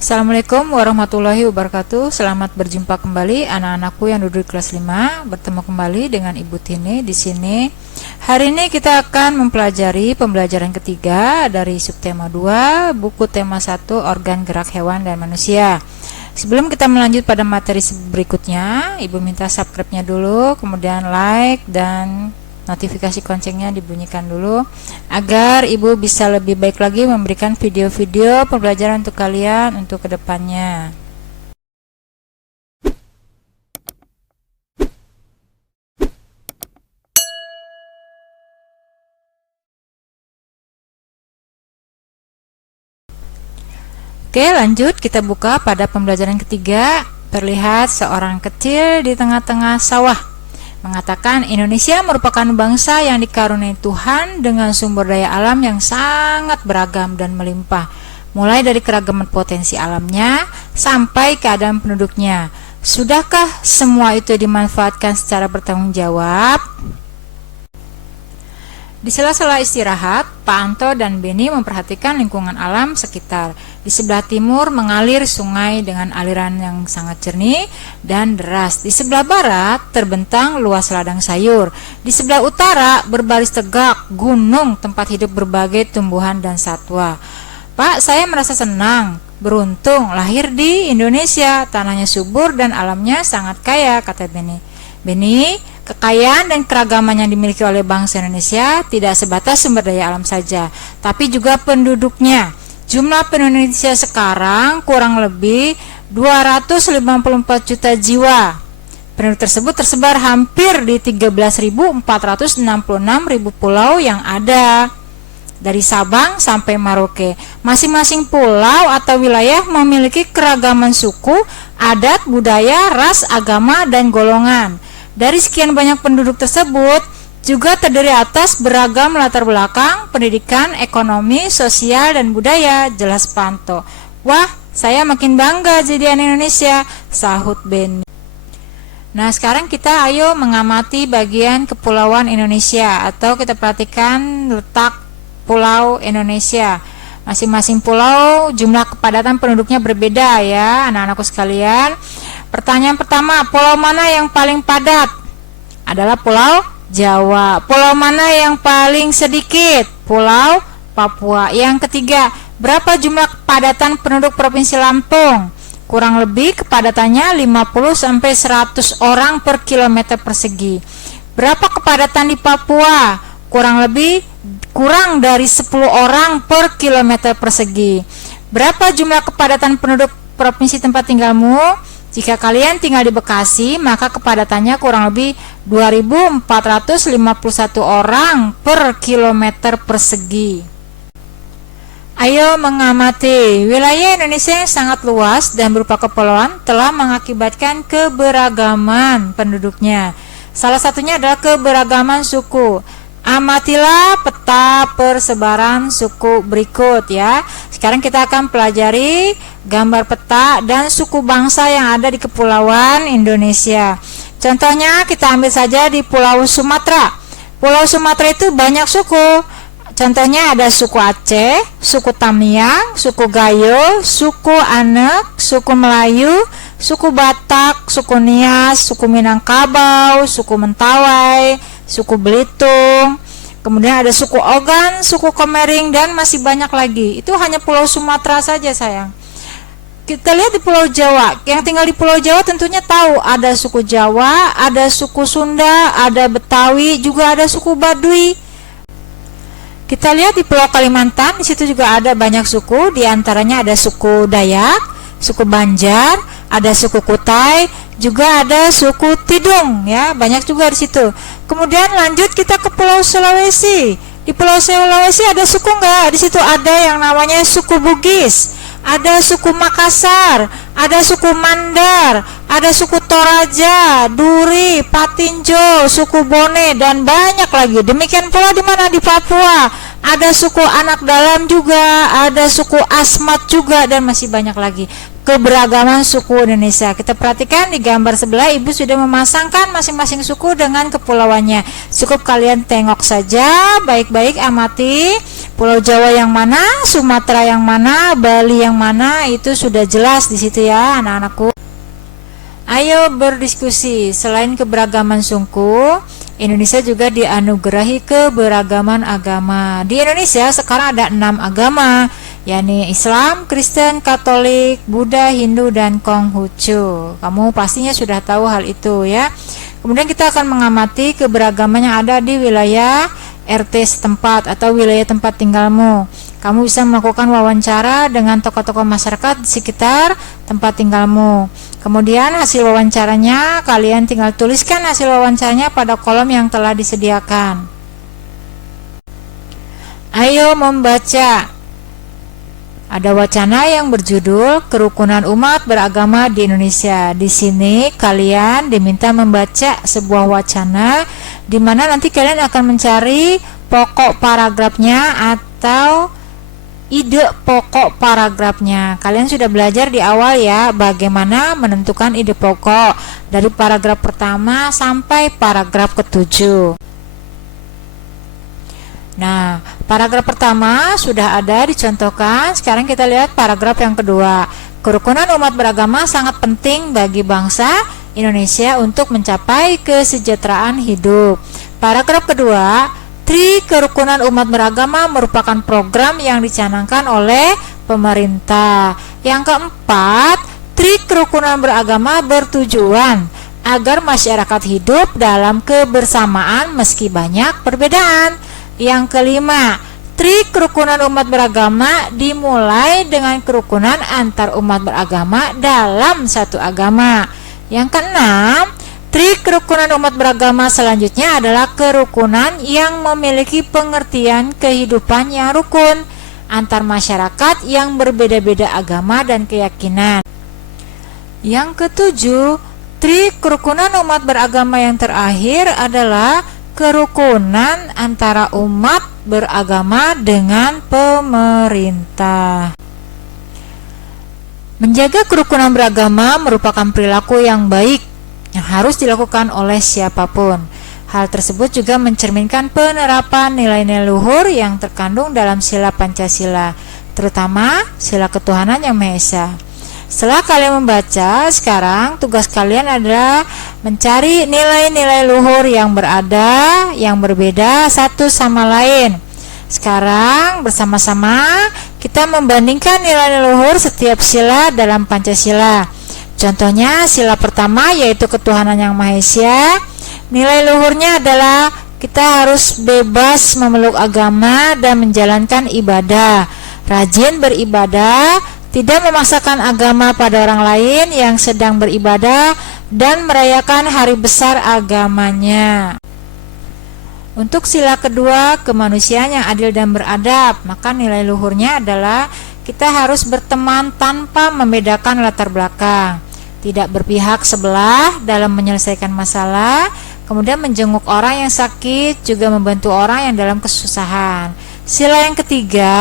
Assalamualaikum warahmatullahi wabarakatuh. Selamat berjumpa kembali anak-anakku yang duduk di kelas 5. Bertemu kembali dengan Ibu Tini di sini. Hari ini kita akan mempelajari pembelajaran ketiga dari subtema 2, buku tema 1, organ gerak hewan dan manusia. Sebelum kita melanjut pada materi berikutnya, Ibu minta subscribe-nya dulu, kemudian like dan notifikasi loncengnya dibunyikan dulu agar Ibu bisa lebih baik lagi memberikan video-video pembelajaran untuk kalian untuk kedepannya. Oke, lanjut kita buka pada pembelajaran ketiga. Terlihat seorang kecil di tengah-tengah sawah mengatakan Indonesia merupakan bangsa yang dikaruniai Tuhan dengan sumber daya alam yang sangat beragam dan melimpah, mulai dari keragaman potensi alamnya sampai keadaan penduduknya. Sudahkah semua itu dimanfaatkan secara bertanggung jawab? Di sela-sela istirahat, Pak Anto dan Beni memperhatikan lingkungan alam sekitar. Di sebelah timur mengalir sungai dengan aliran yang sangat jernih dan deras. Di sebelah barat terbentang luas ladang sayur. Di sebelah utara berbaris tegak gunung tempat hidup berbagai tumbuhan dan satwa. Pak, saya merasa senang, beruntung lahir di Indonesia. Tanahnya subur dan alamnya sangat kaya, kata Beni. Beni, kekayaan dan keragaman yang dimiliki oleh bangsa Indonesia tidak sebatas sumber daya alam saja, tapi juga penduduknya. Jumlah penduduk Indonesia sekarang kurang lebih 254 juta jiwa. Penduduk tersebut tersebar hampir di 13.466.000 pulau yang ada, dari Sabang sampai Merauke. Masing-masing pulau atau wilayah memiliki keragaman suku, adat, budaya, ras, agama, dan golongan. Dari sekian banyak penduduk tersebut juga terdiri atas beragam latar belakang, pendidikan, ekonomi, sosial, dan budaya, jelas Panto. Wah, saya makin bangga jadi anak Indonesia, sahut Beni. Nah, sekarang kita ayo mengamati bagian kepulauan Indonesia, atau kita perhatikan letak pulau Indonesia. Masing-masing pulau jumlah kepadatan penduduknya berbeda ya, anak-anakku sekalian. Pertanyaan pertama, pulau mana yang paling padat? Adalah Pulau Jawa. Pulau mana yang paling sedikit? Pulau Papua. Yang ketiga, berapa jumlah kepadatan penduduk Provinsi Lampung? Kurang lebih kepadatannya 50-100 orang per kilometer persegi. Berapa kepadatan di Papua? Kurang dari 10 orang per kilometer persegi. Berapa jumlah kepadatan penduduk provinsi tempat tinggalmu? Jika kalian tinggal di Bekasi, maka kepadatannya kurang lebih 2.451 orang per kilometer persegi. Ayo mengamati. Wilayah Indonesia yang sangat luas dan berupa kepulauan telah mengakibatkan keberagaman penduduknya. Salah satunya adalah keberagaman suku. Amatilah peta persebaran suku berikut ya. Sekarang kita akan pelajari gambar peta dan suku bangsa yang ada di kepulauan Indonesia. Contohnya kita ambil saja di Pulau Sumatera. Pulau Sumatera itu banyak suku. Contohnya ada suku Aceh, suku Tamiang, suku Gayo, suku Anek, suku Melayu, suku Batak, suku Nias, suku Minangkabau, suku Mentawai, suku Belitung, kemudian ada suku Ogan, suku Komering, dan masih banyak lagi. Itu hanya Pulau Sumatera saja sayang. Kita lihat di Pulau Jawa. Yang tinggal di Pulau Jawa tentunya tahu ada suku Jawa, ada suku Sunda, ada Betawi, juga ada suku Baduy. Kita lihat di Pulau Kalimantan, di situ juga ada banyak suku, di antaranya ada suku Dayak, suku Banjar, ada suku Kutai, juga ada suku Tidung ya, banyak juga di situ. Kemudian lanjut kita ke Pulau Sulawesi. Di Pulau Sulawesi ada suku enggak? Di situ ada yang namanya suku Bugis, ada suku Makassar, ada suku Mandar, ada suku Toraja, Duri, Patinjo, suku Bone, dan banyak lagi. Demikian pula di mana? Di Papua ada suku Anak Dalam juga, ada suku Asmat juga, dan masih banyak lagi. Keberagaman suku Indonesia. Kita perhatikan di gambar sebelah, Ibu sudah memasangkan masing-masing suku dengan kepulauannya. Cukup kalian tengok saja, baik-baik amati Pulau Jawa yang mana, Sumatera yang mana, Bali yang mana, itu sudah jelas di situ ya anak-anakku. Ayo berdiskusi. Selain keberagaman suku, Indonesia juga dianugerahi keberagaman agama. Di Indonesia sekarang ada 6 agama, yakni Islam, Kristen, Katolik, Buddha, Hindu, dan Konghucu. Kamu pastinya sudah tahu hal itu ya. Kemudian kita akan mengamati keberagaman yang ada di wilayah RT setempat atau wilayah tempat tinggalmu. Kamu bisa melakukan wawancara dengan tokoh-tokoh masyarakat di sekitar tempat tinggalmu. Kemudian hasil wawancaranya, kalian tinggal tuliskan hasil wawancaranya pada kolom yang telah disediakan. Ayo membaca. Ada wacana yang berjudul Kerukunan Umat Beragama di Indonesia. Di sini kalian diminta membaca sebuah wacana di mana nanti kalian akan mencari pokok paragrafnya atau ide pokok paragrafnya. Kalian sudah belajar di awal ya bagaimana menentukan ide pokok dari paragraf pertama sampai paragraf ke-7. Nah, paragraf pertama sudah ada dicontohkan. Sekarang kita lihat paragraf yang kedua. Kerukunan umat beragama sangat penting bagi bangsa Indonesia untuk mencapai kesejahteraan hidup. Paragraf kedua, Tri Kerukunan Umat Beragama merupakan program yang dicanangkan oleh pemerintah. Yang keempat, Tri Kerukunan Beragama bertujuan agar masyarakat hidup dalam kebersamaan meski banyak perbedaan. Yang kelima, Tri Kerukunan Umat Beragama dimulai dengan kerukunan antar umat beragama dalam satu agama. Yang keenam, Tri Kerukunan Umat Beragama selanjutnya adalah kerukunan yang memiliki pengertian kehidupan yang rukun antar masyarakat yang berbeda-beda agama dan keyakinan. Yang ketujuh, Tri Kerukunan Umat Beragama yang terakhir adalah kerukunan antara umat beragama dengan pemerintah. Menjaga kerukunan beragama merupakan perilaku yang baik yang harus dilakukan oleh siapapun. Hal tersebut juga mencerminkan penerapan nilai-nilai luhur yang terkandung dalam sila Pancasila, terutama sila ketuhanan yang Maha Esa. Setelah kalian membaca, sekarang tugas kalian adalah mencari nilai-nilai luhur yang berbeda satu sama lain. Sekarang bersama-sama kita membandingkan nilai luhur setiap sila dalam Pancasila. Contohnya sila pertama yaitu ketuhanan yang Maha Esa. Nilai luhurnya adalah kita harus bebas memeluk agama dan menjalankan ibadah, rajin beribadah, tidak memaksakan agama pada orang lain yang sedang beribadah, dan merayakan hari besar agamanya. Untuk sila kedua, kemanusiaan yang adil dan beradab, maka nilai luhurnya adalah kita harus berteman tanpa membedakan latar belakang, tidak berpihak sebelah dalam menyelesaikan masalah, kemudian menjenguk orang yang sakit, juga membantu orang yang dalam kesusahan. Sila yang ketiga,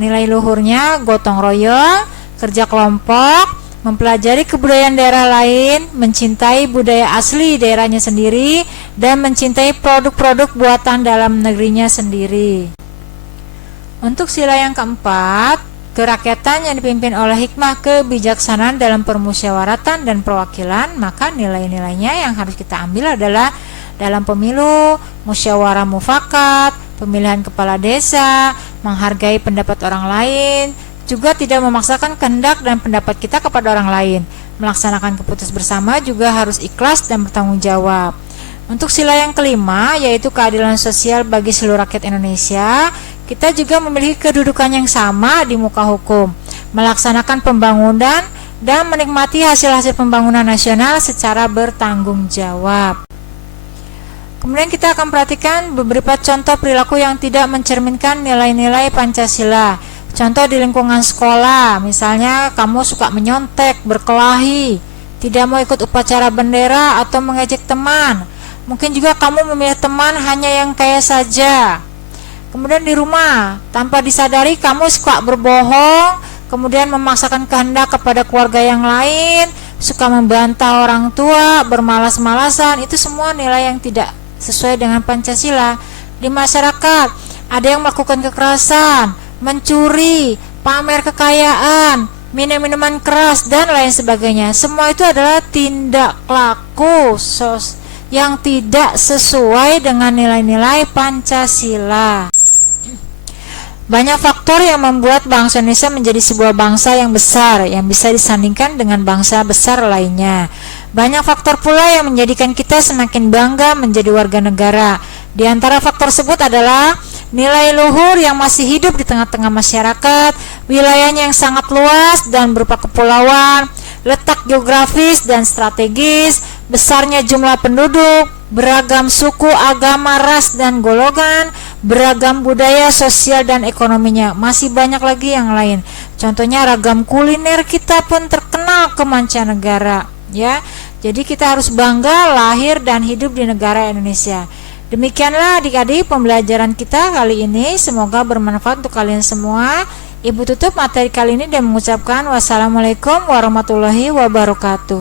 nilai luhurnya gotong royong, kerja kelompok, mempelajari kebudayaan daerah lain, mencintai budaya asli daerahnya sendiri, dan mencintai produk-produk buatan dalam negerinya sendiri. Untuk sila yang keempat, kerakyatan yang dipimpin oleh hikmah kebijaksanaan dalam permusyawaratan dan perwakilan, maka nilai-nilainya yang harus kita ambil adalah dalam pemilu, musyawarah mufakat, pemilihan kepala desa, menghargai pendapat orang lain, juga tidak memaksakan kehendak dan pendapat kita kepada orang lain. Melaksanakan keputusan bersama juga harus ikhlas dan bertanggung jawab. Untuk sila yang kelima, yaitu keadilan sosial bagi seluruh rakyat Indonesia, kita juga memiliki kedudukan yang sama di muka hukum, melaksanakan pembangunan dan menikmati hasil-hasil pembangunan nasional secara bertanggung jawab. Kemudian kita akan perhatikan beberapa contoh perilaku yang tidak mencerminkan nilai-nilai Pancasila. Contoh di lingkungan sekolah, misalnya kamu suka menyontek, berkelahi, tidak mau ikut upacara bendera atau mengejek teman. Mungkin juga kamu memilih teman hanya yang kaya saja. Kemudian di rumah, tanpa disadari kamu suka berbohong, kemudian memaksakan kehendak kepada keluarga yang lain, suka membantah orang tua, bermalas-malasan. Itu semua nilai yang tidak sesuai dengan Pancasila. Di masyarakat, Ada yang melakukan kekerasan, mencuri, pamer kekayaan, minum minuman keras, dan lain sebagainya. Semua itu adalah tindak laku yang tidak sesuai dengan nilai-nilai Pancasila. Banyak faktor yang membuat bangsa Indonesia menjadi sebuah bangsa yang besar, yang bisa disandingkan dengan bangsa besar lainnya. Banyak faktor pula yang menjadikan kita semakin bangga menjadi warga negara. Di antara faktor tersebut adalah nilai luhur yang masih hidup di tengah-tengah masyarakat, wilayahnya yang sangat luas dan berupa kepulauan, letak geografis dan strategis, besarnya jumlah penduduk, beragam suku, agama, ras, dan golongan, beragam budaya, sosial, dan ekonominya. Masih banyak lagi yang lain. Contohnya ragam kuliner kita pun terkenal ke mancanegara, ya. Jadi kita harus bangga lahir dan hidup di negara Indonesia. Demikianlah adik-adik pembelajaran kita kali ini. Semoga bermanfaat untuk kalian semua. Ibu tutup materi kali ini dan mengucapkan wassalamualaikum warahmatullahi wabarakatuh.